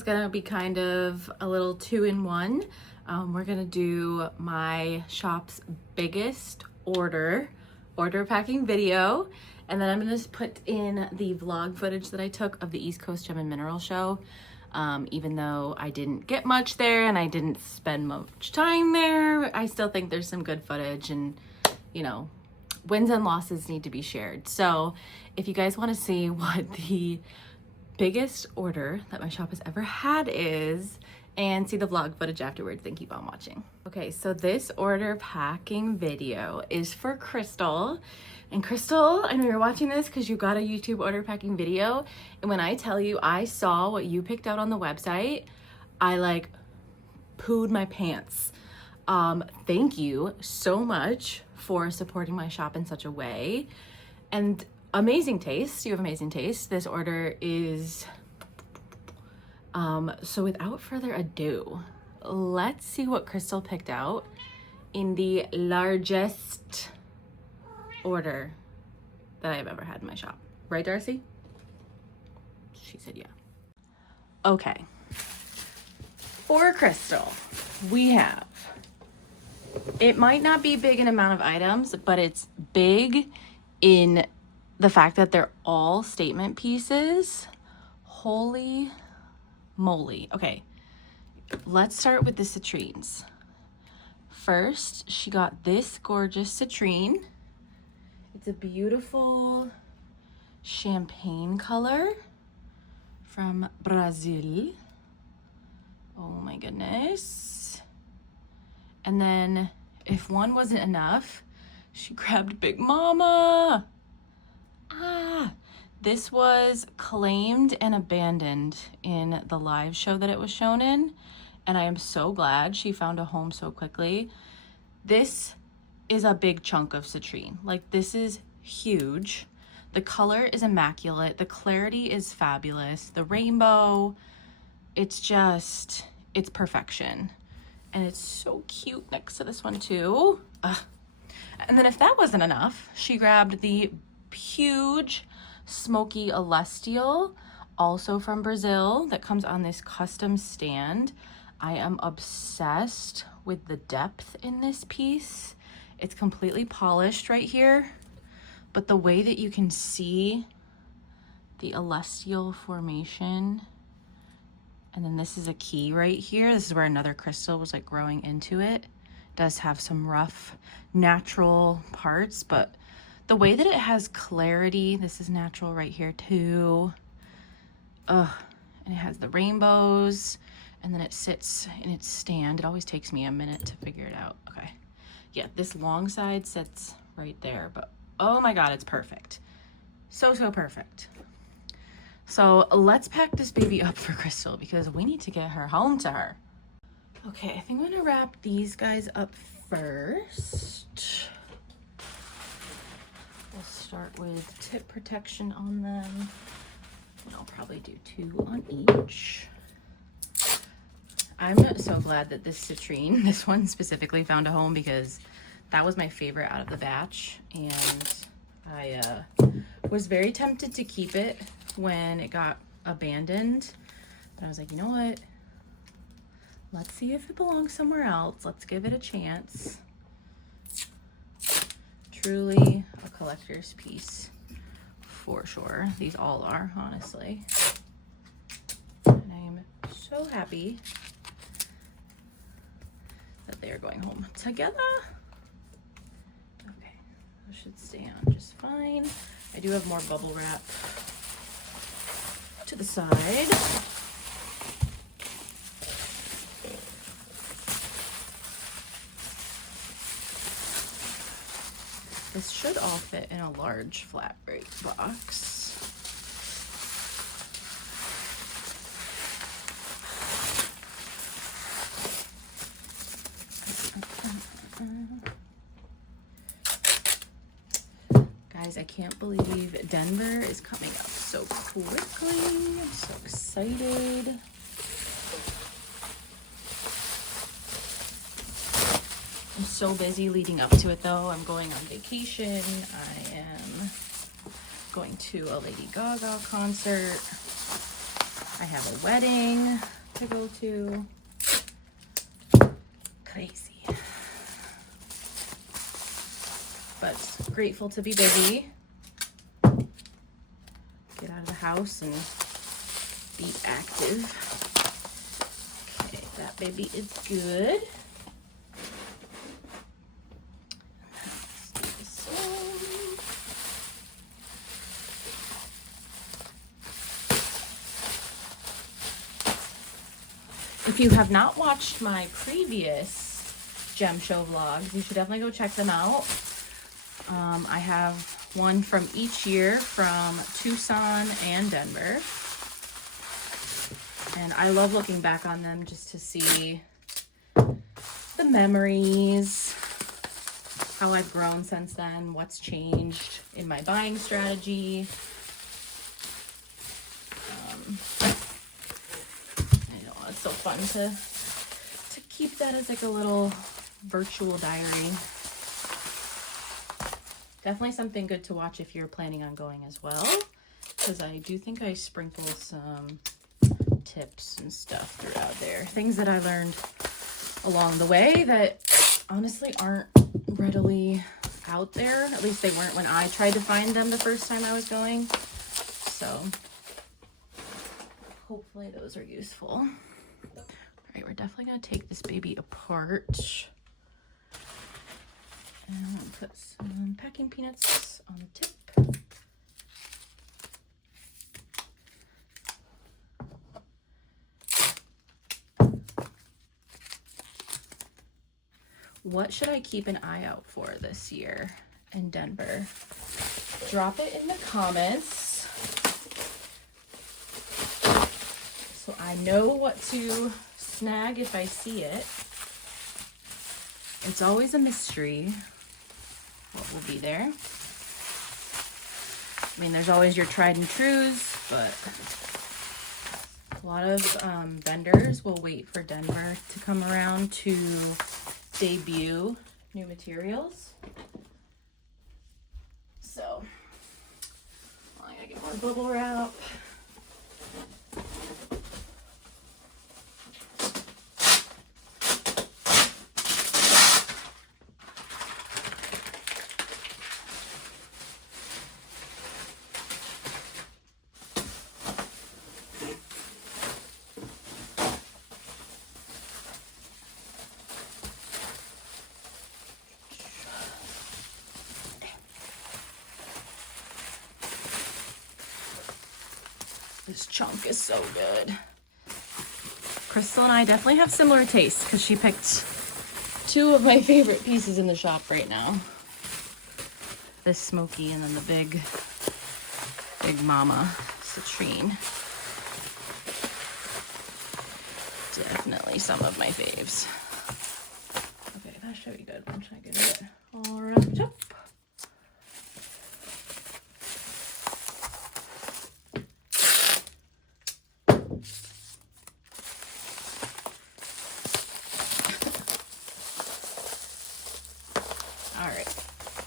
is gonna be kind of a little two-in-one. We're gonna do my shop's biggest order packing video, and then I'm gonna just put in the vlog footage that I took of the East Coast Gem and Mineral Show. Even though I didn't get much there and I didn't spend much time there, I still think there's some good footage, and you know, wins and losses need to be shared. So if you guys want to see what the biggest order that my shop has ever had is, and see the vlog footage afterwards, then keep on watching. Okay, so this order packing video is for Crystal. And Crystal, I know you're watching this because you got a YouTube order packing video. And when I tell you I saw what you picked out on the website, I like pooed my pants. Thank you so much for supporting my shop in such a way. And amazing taste. You have amazing taste. This order is, so without further ado, let's see what Crystal picked out in the largest order that I've ever had in my shop. Right, Darcy? She said yeah. Okay. For Crystal, we have, it might not be big in amount of items, but it's big in the fact that they're all statement pieces. Holy moly. Okay, let's start with the citrines. First, she got this gorgeous citrine. It's a beautiful champagne color from Brazil. Oh my goodness. And then if one wasn't enough, she grabbed Big Mama. This was claimed and abandoned in the live show that it was shown in, and I am so glad she found a home so quickly. This is a big chunk of citrine. Like, this is huge. The color is immaculate. The clarity is fabulous. The rainbow, it's just, it's perfection. And it's so cute next to this one too. And then if that wasn't enough, she grabbed the huge smoky celestial, also from Brazil, that comes on this custom stand. I am obsessed with the depth in this piece. It's completely polished right here, but the way that you can see the celestial formation, and then this is a key right here. This is where another crystal was like growing into it. It does have some rough natural parts, but the way that it has clarity, this is natural right here too. And it has the rainbows, and then it sits in its stand. It always takes me a minute to figure it out. Okay. Yeah, this long side sits right there, but oh my God, it's perfect. So perfect. So let's pack this baby up for Crystal because we need to get her home to her. Okay, I think I'm gonna wrap these guys up first. We'll start with tip protection on them, and I'll probably do 2 on each. I'm so glad that this citrine, this one specifically, found a home because that was my favorite out of the batch, and I was very tempted to keep it when it got abandoned, but I was like, you know what? Let's see if it belongs somewhere else. Let's give it a chance. Truly a collector's piece for sure. These all are, honestly. And I am so happy that they are going home together. Okay, those should stay on just fine. I do have more bubble wrap to the side. This should all fit in a large flat rate box. Guys, I can't believe Denver is coming up so quickly. I'm so excited. I'm so busy leading up to it though. I'm going on vacation. I am going to a Lady Gaga concert. I have a wedding to go to. Crazy. But grateful to be busy. Get out of the house and be active. Okay, that baby is good. If you have not watched my previous gem show vlogs, you should definitely go check them out. I have one from each year from Tucson and Denver. And I love looking back on them just to see the memories, how I've grown since then, what's changed in my buying strategy. It's so fun to keep that as like a little virtual diary. Definitely something good to watch if you're planning on going as well, because I do think I sprinkle some tips and stuff throughout there. Things that I learned along the way that honestly aren't readily out there. At least they weren't when I tried to find them the first time I was going. So hopefully those are useful. All right, we're definitely going to take this baby apart. And I'm going to put some packing peanuts on the tip. What should I keep an eye out for this year in Denver? Drop it in the comments so I know what to snag if I see it. It's always a mystery what will be there. I mean, there's always your tried and trues, but a lot of vendors will wait for Denver to come around to debut new materials. So I gotta get more bubble wrap. This chunk is so good. Crystal and I definitely have similar tastes because she picked two of my favorite pieces in the shop right now. This smoky and then the big mama citrine. Definitely some of my faves. Okay, that should be good once I get it all wrapped up.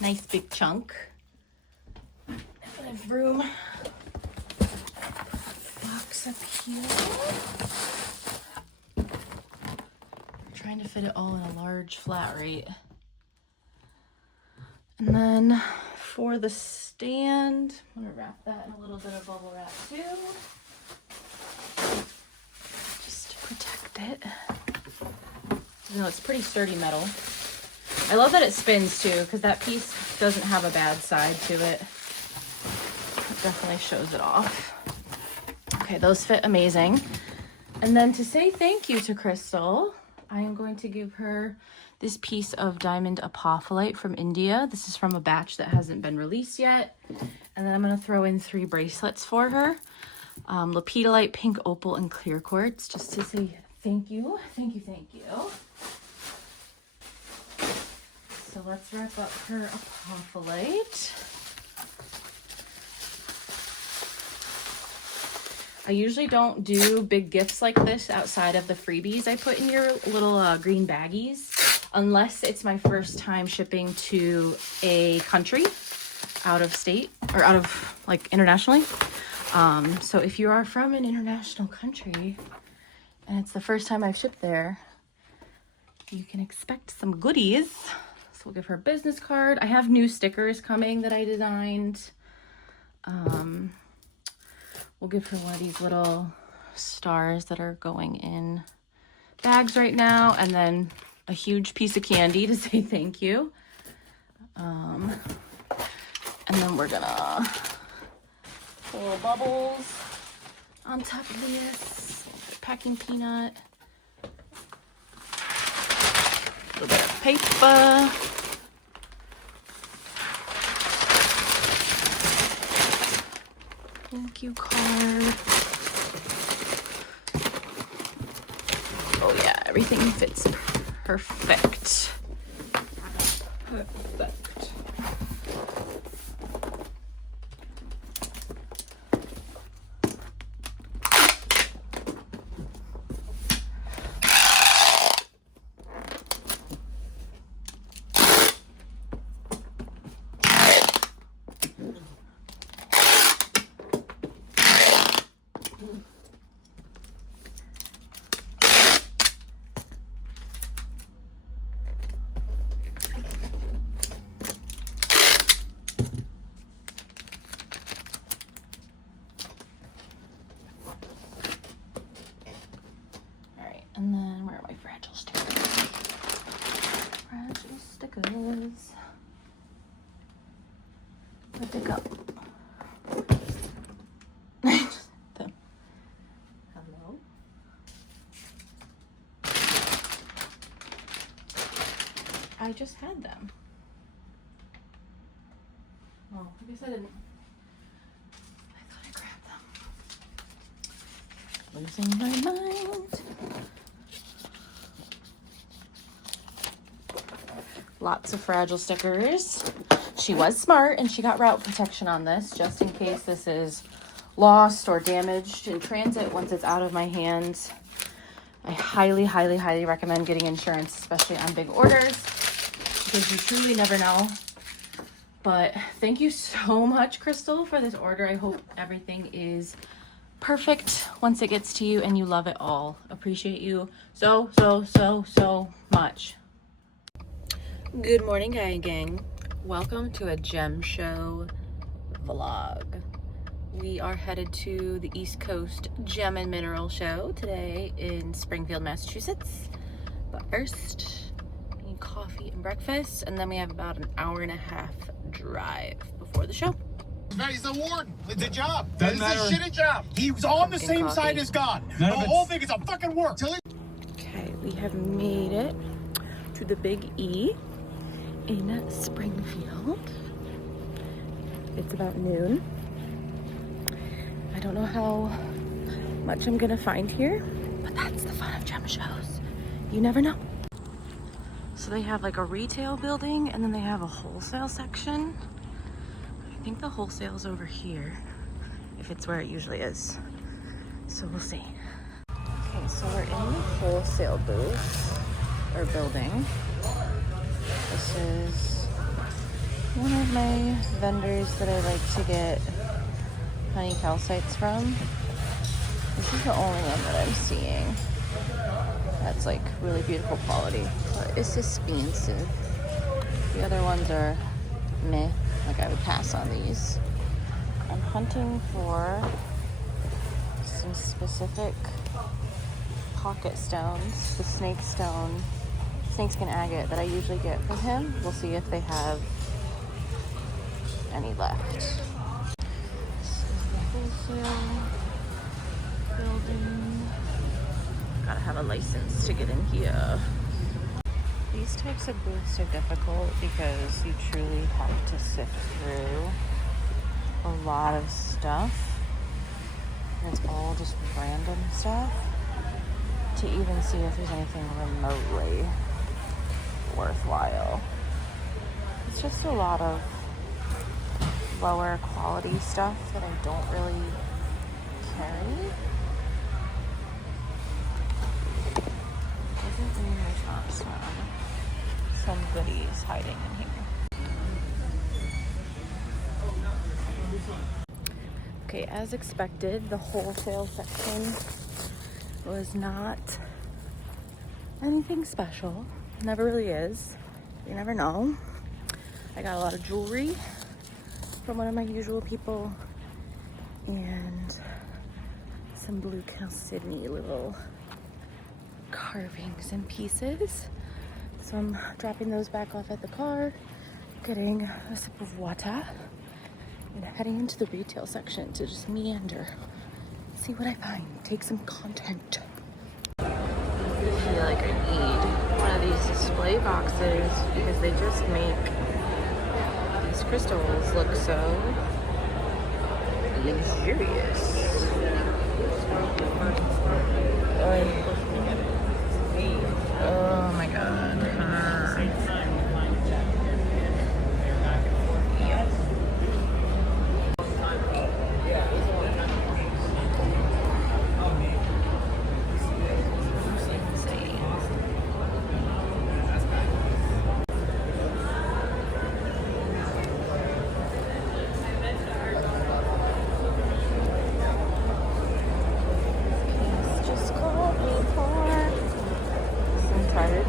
Nice big chunk. I have room. Box up here. I'm trying to fit it all in a large flat rate. And then for the stand, I'm gonna wrap that in a little bit of bubble wrap too. Just to protect it. You know, it's pretty sturdy metal. I love that it spins too, because that piece doesn't have a bad side to it. It definitely shows it off. Okay, those fit amazing. And then to say thank you to Crystal, I am going to give her this piece of diamond apophyllite from India. This is from a batch that hasn't been released yet. And then I'm going to throw in 3 bracelets for her. Lepidolite, pink opal, and clear quartz, just to say thank you. Thank you, thank you. So let's wrap up her apophyllite. I usually don't do big gifts like this outside of the freebies I put in your little green baggies, unless it's my first time shipping to a country out of state or out of like internationally. So if you are from an international country and it's the first time I've shipped there, you can expect some goodies. So we'll give her a business card. I have new stickers coming that I designed. We'll give her one of these little stars that are going in bags right now, and then a huge piece of candy to say thank you. And then we're gonna put little bubbles on top of this, packing peanut, a little bit of paper, thank you card. Oh yeah, everything fits perfect. Perfect. And then where are my fragile stickers? Fragile stickers. Where'd they go? Hello? I just had them. Oh, I guess I didn't. I thought I grabbed them. Losing my mind. Lots of fragile stickers. She was smart and she got route protection on this just in case this is lost or damaged in transit once it's out of my hands. I highly, highly, highly recommend getting insurance, especially on big orders, because you truly never know. But thank you so much, Crystal, for this order. I hope everything is perfect once it gets to you and you love it all. Appreciate you so, so, so, so much. Good morning, Gaia Gang. Welcome to a gem show vlog. We are headed to the East Coast Gem and Mineral Show today in Springfield, Massachusetts. But first, we need coffee and breakfast, and then we have about an hour and a half drive before the show. He's the warden. It's a job. Doesn't This is a shitty job. He was on the same coffee. side as God. The whole thing is a fucking work. Okay, we have made it to the Big E in Springfield. It's about noon. I don't know how much I'm gonna find here, but that's the fun of gem shows. You never know. So they have like a retail building and then they have a wholesale section. I think the wholesale's over here, if it's where it usually is. So we'll see. Okay, so we're in the wholesale booth or building. This is one of my vendors that I like to get honey calcites from. This is the only one that I'm seeing that's like really beautiful quality, but it's expensive. The other ones are meh, like I would pass on these. I'm hunting for some specific pocket stones, the snakeskin agate that I usually get from him. We'll see if they have any left. This is the wholesale building. Gotta have a license to get in here. These types of booths are difficult because you truly have to sift through a lot of stuff. And it's all just random stuff to even see if there's anything remotely worthwhile. It's just a lot of lower quality stuff that I don't really carry. Doesn't mean there's not some goodies hiding in here. Okay, as expected, the wholesale section was not anything special. Never really is. You never know. I got a lot of jewelry from one of my usual people and some Blue Chalcedony little carvings and pieces. So I'm dropping those back off at the car, getting a sip of water, and heading into the retail section to just meander, see what I find, take some content. I feel like I need one of these display boxes because they just make these crystals look so luxurious. Oh my god.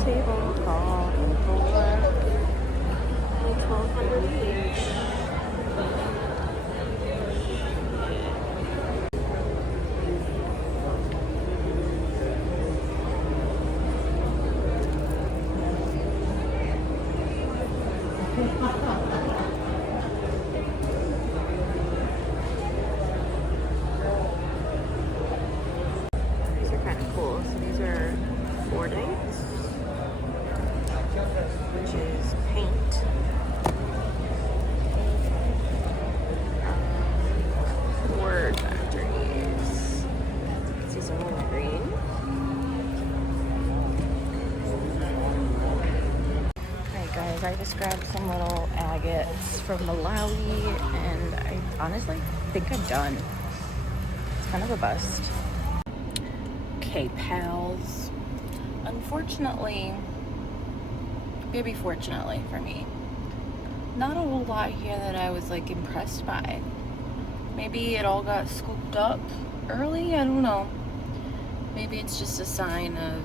Table calling for $1,200 each. These are kind of cool. So these are 4 dates. Which is paint. Word factories. See some more green. Alright guys, I just grabbed some little agates from Malawi and I honestly think I'm done. It's kind of a bust. Okay, pals. Unfortunately, maybe fortunately for me, not a whole lot here that I was like impressed by. Maybe it all got scooped up early, I don't know. Maybe it's just a sign of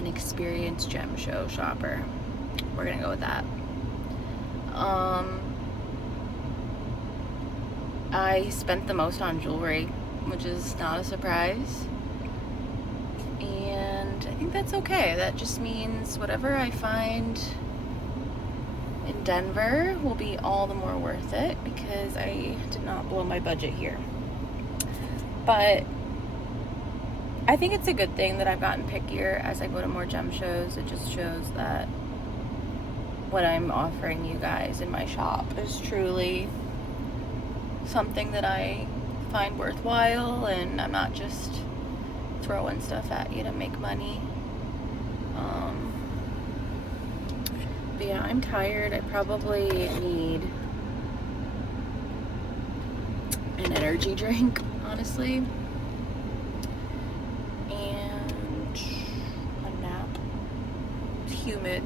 an experienced gem show shopper. We're gonna go with that. I spent the most on jewelry, which is not a surprise. I think that's okay. That just means whatever I find in Denver will be all the more worth it because I did not blow my budget here. But I think it's a good thing that I've gotten pickier as I go to more gem shows. It just shows that what I'm offering you guys in my shop is truly something that I find worthwhile, and I'm not just throwing stuff at you to make money. But yeah, I'm tired. I probably need an energy drink, honestly, and a nap. It's humid.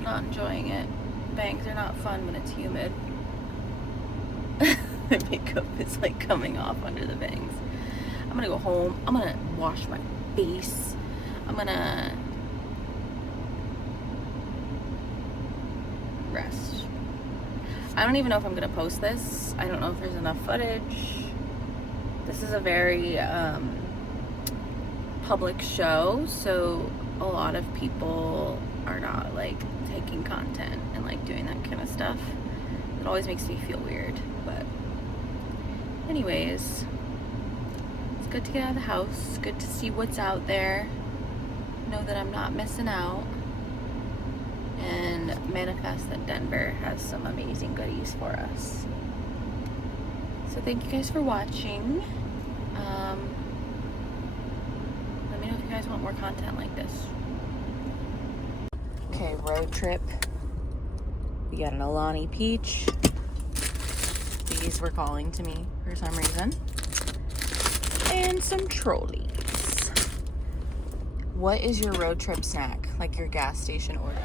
Not enjoying it. Bangs are not fun when it's humid. My makeup is like coming off under the bangs. I'm gonna go home. I'm gonna wash my face. I'm gonna rest. I don't even know if I'm gonna post this. I don't know if there's enough footage. This is a very public show, so a lot of people are not like taking content and like doing that kind of stuff. It always makes me feel weird, but anyways, it's good to get out of the house, good to see what's out there, know that I'm not missing out, and manifest that Denver has some amazing goodies for us. So thank you guys for watching. Let me know if you guys want more content like this. Okay, road trip. We got an Alani Peach. These were calling to me for some reason. And some trolleys. What is your road trip snack? Like your gas station order?